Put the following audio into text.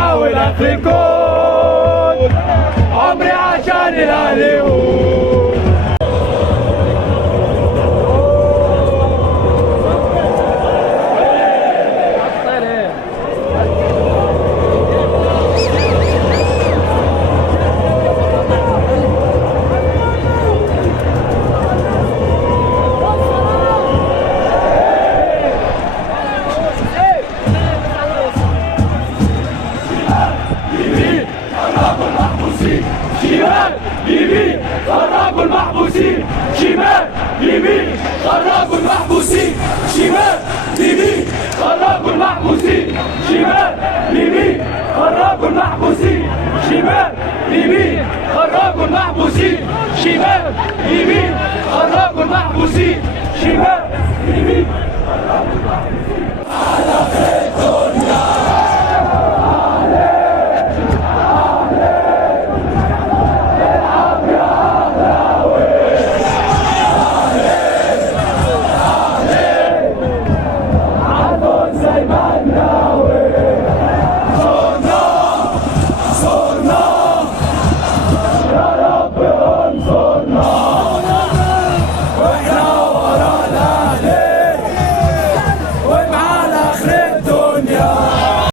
بحاول اخفي الكون، عمري عشان الاهلي شمال يمين خرجوا المحبوسين، شمال يمين خرجوا المحبوسين، شمال يمين خرجوا المحبوسين، شمال يمين خرجوا المحبوسين، شمال يمين خرجوا المحبوسين، شمال يمين خرجوا المحبوسين، شمال يمين